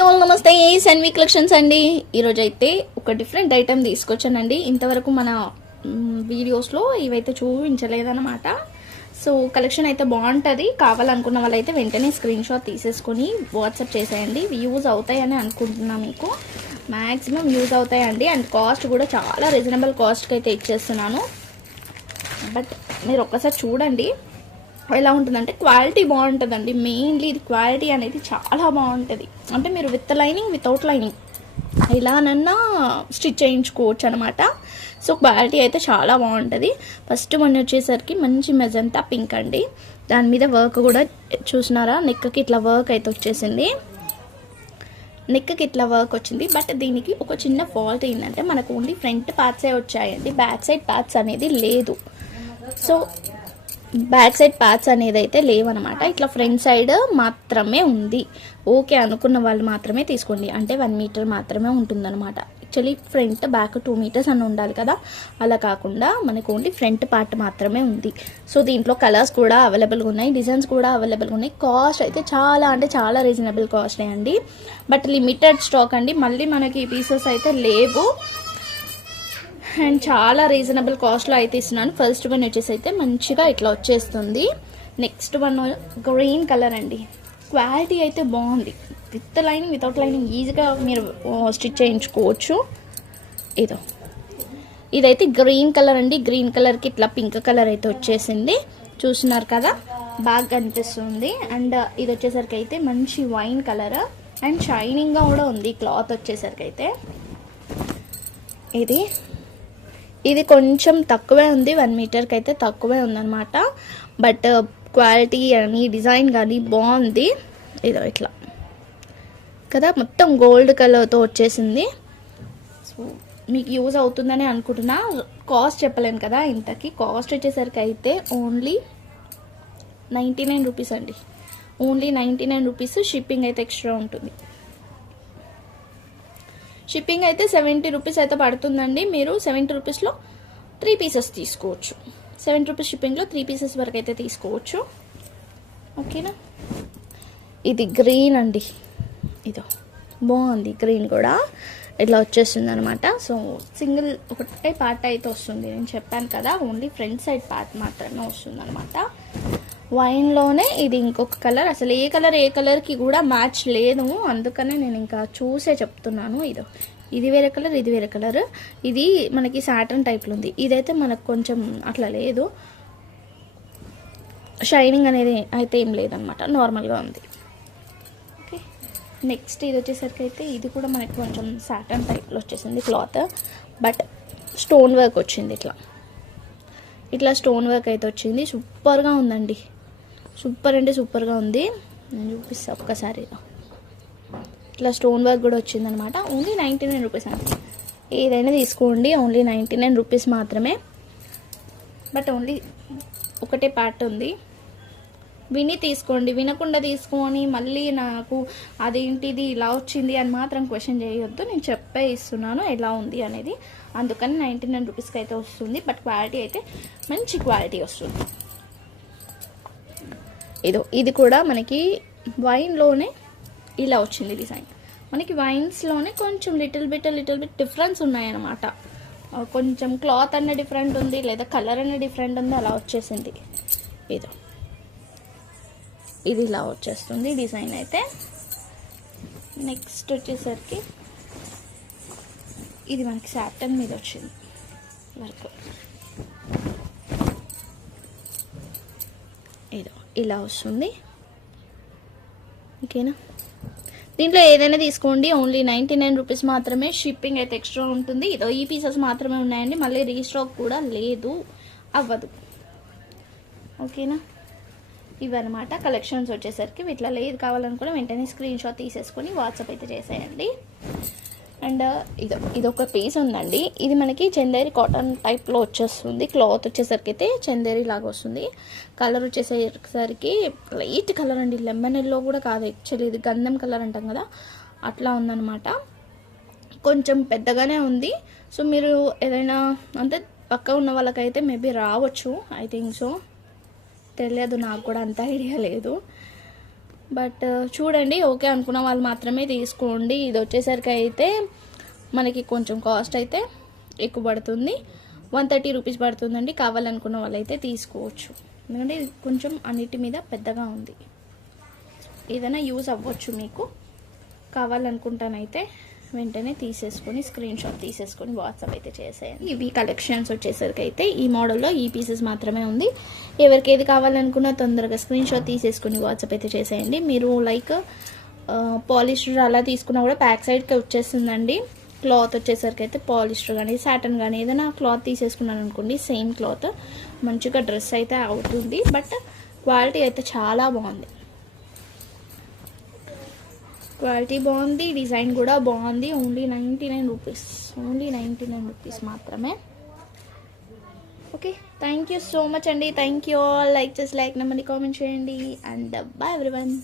All నమస్తే Sanvi collections అండి. ఈరోజు అయితే ఒక డిఫరెంట్ ఐటమ్ తీసుకొచ్చానండి. ఇంతవరకు మన వీడియోస్లో ఇవైతే చూపించలేదన్నమాట. సో కలెక్షన్ అయితే బాగుంటుంది. కావాలనుకున్న వాళ్ళైతే వెంటనే స్క్రీన్ షాట్ తీసేసుకొని వాట్సాప్ చేసేయండి. యూజ్ అవుతాయని అనుకుంటున్నా, మీకు మ్యాక్సిమం యూజ్ అవుతాయండి. అండ్ కాస్ట్ కూడా చాలా రీజనబుల్ కాస్ట్కి అయితే ఇచ్చేస్తున్నాను. బట్ మీరు ఒక్కసారి చూడండి ఎలా ఉంటుందంటే క్వాలిటీ బాగుంటుందండి. మెయిన్లీ ఇది క్వాలిటీ అనేది చాలా బాగుంటుంది. అంటే మీరు విత్ లైనింగ్ వితౌట్ లైనింగ్ ఇలానన్నా స్టిచ్ చేయించుకోవచ్చు అనమాట. సో క్వాలిటీ అయితే చాలా బాగుంటుంది. ఫస్ట్ వన్ వచ్చేసరికి మంచి మెజంతా పింక్ అండి. దాని మీద వర్క్ కూడా చూసినారా, నెక్కి ఇట్లా వర్క్ అయితే వచ్చేసింది. నెక్కి ఇట్లా వర్క్ వచ్చింది. బట్ దీనికి ఒక చిన్న ఫాల్ట్ ఏంటంటే మనకు ఓన్లీ ఫ్రంట్ పార్ట్సే వచ్చాయండి, బ్యాక్ సైడ్ పార్ట్స్ అనేది లేదు. సో బ్యాక్ సైడ్ పార్ట్స్ అనేది అయితే లేవన్నమాట. ఇట్లా ఫ్రంట్ సైడ్ మాత్రమే ఉంది. ఓకే అనుకున్న వాళ్ళు మాత్రమే తీసుకోండి. అంటే 1 మీటర్ మాత్రమే ఉంటుందన్నమాట. యాక్చువల్లీ ఫ్రంట్ బ్యాక్ 2 మీటర్స్ అని ఉండాలి కదా, అలా కాకుండా మనకు ఓన్లీ ఫ్రంట్ పార్ట్ మాత్రమే ఉంది. సో దీంట్లో కలర్స్ కూడా అవైలబుల్గా ఉన్నాయి, డిజైన్స్ కూడా అవైలబుల్గా ఉన్నాయి. కాస్ట్ అయితే చాలా అంటే చాలా రీజనబుల్ కాస్టే అండి. బట్ లిమిటెడ్ స్టాక్ అండి. మళ్ళీ మనకి పీసెస్ అయితే లేవు అండ్ చాలా రీజనబుల్ కాస్ట్లో అయితే ఇస్తున్నాను. ఫస్ట్ వన్ వచ్చేసి అయితే మంచిగా ఇట్లా వచ్చేస్తుంది. నెక్స్ట్ వన్ గ్రీన్ కలర్ అండి. క్వాలిటీ అయితే బాగుంది. విత్ లైనింగ్ వితౌట్ లైనింగ్ ఈజీగా మీరు స్టిచ్ చేయించుకోవచ్చు. ఇదైతే గ్రీన్ కలర్ అండి. గ్రీన్ కలర్కి ఇట్లా పింక్ కలర్ అయితే వచ్చేసింది. చూస్తున్నారు కదా, బాగా కనిపిస్తుంది. అండ్ ఇది వచ్చేసరికి అయితే మంచి వైన్ కలర్ అండ్ షైనింగ్గా కూడా ఉంది క్లాత్ వచ్చేసరికి అయితే. ఇది కొంచెం తక్కువే ఉంది, 1 మీటర్కి అయితే తక్కువే ఉందన్నమాట. బట్ క్వాలిటీ కానీ డిజైన్ కానీ బాగుంది. ఇట్లా కదా, మొత్తం గోల్డ్ కలర్తో వచ్చేసింది. సో మీకు యూజ్ అవుతుందని అనుకుంటున్నా. కాస్ట్ చెప్పలేను కదా ఇంతకి. కాస్ట్ వచ్చేసరికి అయితే ఓన్లీ 99 రూపీస్ అండి. Only 99 rupees. షిప్పింగ్ అయితే ఎక్స్ట్రా ఉంటుంది. షిప్పింగ్ అయితే 70 రూపీస్ అయితే పడుతుందండి. మీరు 70 రూపీస్లో 3 పీసెస్ తీసుకోవచ్చు. 70 రూపీస్ షిప్పింగ్లో 3 పీసెస్ వరకు అయితే తీసుకోవచ్చు. ఓకేనా. ఇది గ్రీన్ అండి. బాగుంది. గ్రీన్ కూడా ఇట్లా వచ్చేస్తుంది అనమాట. సో సింగిల్ ఒకటే పార్ట్ అయితే వస్తుంది. నేను చెప్పాను కదా, ఓన్లీ ఫ్రంట్ సైడ్ పార్ట్ మాత్రమే వస్తుంది అనమాట. వైన్లోనే ఇది ఇంకొక కలర్. అసలు ఏ కలర్కి కూడా మ్యాచ్ లేదు, అందుకనే నేను ఇంకా చూసే చెప్తున్నాను. ఇది వేరే కలర్, ఇది వేరే కలర్. ఇది మనకి సాటన్ టైప్లో ఉంది. ఇదైతే మనకు కొంచెం అట్లా లేదు, షైనింగ్ అనేది అయితే ఏం లేదనమాట, నార్మల్గా ఉంది. ఓకే. నెక్స్ట్ ఇది వచ్చేసరికి అయితే ఇది కూడా మనకి కొంచెం సాటన్ టైప్లో వచ్చేసింది క్లాత్. బట్ స్టోన్ వర్క్ వచ్చింది. ఇట్లా స్టోన్ వర్క్ అయితే వచ్చింది. సూపర్గా ఉందండి. సూపర్ అంటే సూపర్గా ఉంది. నేను చూపిస్తాను ఒక్కసారి. ఇట్లా స్టోన్ వర్క్ కూడా వచ్చిందనమాట. ఓన్లీ 99 రూపీస్ అండి. ఏదైనా తీసుకోండి, ఓన్లీ 99 రూపీస్ మాత్రమే. బట్ ఓన్లీ ఒకటే పార్ట్ ఉంది. విని తీసుకోండి. వినకుండా తీసుకొని మళ్ళీ నాకు అదేంటిది ఇలా వచ్చింది అని మాత్రం క్వశ్చన్ చేయొద్దు. నేను చెప్పే ఇస్తున్నాను ఎలా ఉంది అనేది. అందుకని 99 రూపీస్కి అయితే వస్తుంది. బట్ క్వాలిటీ అయితే మంచి క్వాలిటీ వస్తుంది. ఇది కూడా మనకి వైన్లోనే ఇలా వచ్చింది డిజైన్. మనకి వైన్స్లోనే కొంచెం లిటిల్ బిట్ డిఫరెన్స్ ఉన్నాయన్నమాట. కొంచెం క్లాత్ అన్న డిఫరెంట్ ఉంది, లేదా కలర్ అన్న డిఫరెంట్ ఉంది, అలా వచ్చేసింది. ఇది ఇలా వచ్చేస్తుంది డిజైన్ అయితే. నెక్స్ట్ వచ్చేసరికి ఇది మనకి సాటన్ మీద వచ్చింది వర్క్. ఇలా వస్తుంది. ఓకేనా. దీంట్లో ఏదైనా తీసుకోండి, ఓన్లీ 99 రూపీస్ మాత్రమే. షిప్పింగ్ అయితే ఎక్స్ట్రా ఉంటుంది. ఈ పీసెస్ మాత్రమే ఉన్నాయండి. మళ్ళీ రీస్టాక్ కూడా లేదు, అవ్వదు. ఓకేనా. ఇవన్నమాట కలెక్షన్స్ వచ్చేసరికి. ఇట్లా లేదు కావాలనుకుని వెంటనే స్క్రీన్ షాట్ తీసేసుకొని వాట్సాప్ అయితే చేసేయండి. అండ్ ఇదొక పీస్ ఉందండి. ఇది మనకి చందేరి కాటన్ టైప్లో వచ్చేస్తుంది. క్లాత్ వచ్చేసరికి అయితే చందేరి లాగా వస్తుంది. కలర్ వచ్చేసరికి లైట్ కలర్ అండి. లెమన్ ఎల్లో కూడా కాదు, యాక్చువల్లీ ఇది గంధం కలర్ అంటాం కదా, అట్లా ఉందన్నమాట. కొంచెం పెద్దగానే ఉంది. సో మీరు ఏదైనా అంటే పక్క ఉన్న వాళ్ళకైతే మేబీ రావచ్చు, ఐ థింక్ సో. తెలియదు, నాకు కూడా అంత ఐడియా లేదు. బట్ చూడండి, ఓకే అనుకున్న వాళ్ళు మాత్రమే తీసుకోండి. ఇది వచ్చేసరికి అయితే మనకి కొంచెం కాస్ట్ అయితే ఎక్కువ పడుతుంది, 130 రూపీస్ పడుతుందండి. కావాలనుకున్న వాళ్ళైతే తీసుకోవచ్చు, ఎందుకంటే ఇది కొంచెం అన్నిటి మీద పెద్దగా ఉంది. ఏదైనా యూజ్ అవ్వచ్చు మీకు. కావాలనుకుంటానైతే వెంటనే తీసేసుకొని స్క్రీన్ షాట్ తీసేసుకొని వాట్సాప్ అయితే చేసేయండి. ఇవి కలెక్షన్స్ వచ్చేసరికి అయితే ఈ మోడల్లో ఈ పీసెస్ మాత్రమే ఉంది. ఎవరికి ఏది కావాలనుకున్నా తొందరగా స్క్రీన్ షాట్ తీసేసుకొని వాట్సాప్ అయితే చేసేయండి. మీరు లైక్ పాలిస్టర్ అలా తీసుకున్నా కూడా బ్యాక్ సైడ్కి వచ్చేస్తుందండి. క్లాత్ వచ్చేసరికి అయితే పాలిస్టర్ కానీ సాటన్ కానీ ఏదైనా క్లాత్ తీసేసుకున్నాను అనుకోండి, సేమ్ క్లాత్ మంచిగా డ్రెస్ అయితే అవుతుంది. బట్ క్వాలిటీ అయితే చాలా బాగుంది, క్వాలిటీ బాగుంది, డిజైన్ కూడా బాగుంది. ఓన్లీ 99 రూపీస్, ఓన్లీ 99 రూపీస్ మాత్రమే. Okay, thank you so much అండి. Thank you all. లైక్ చేసి లైక్ నెంబర్ని కామెంట్ చేయండి. And bye everyone.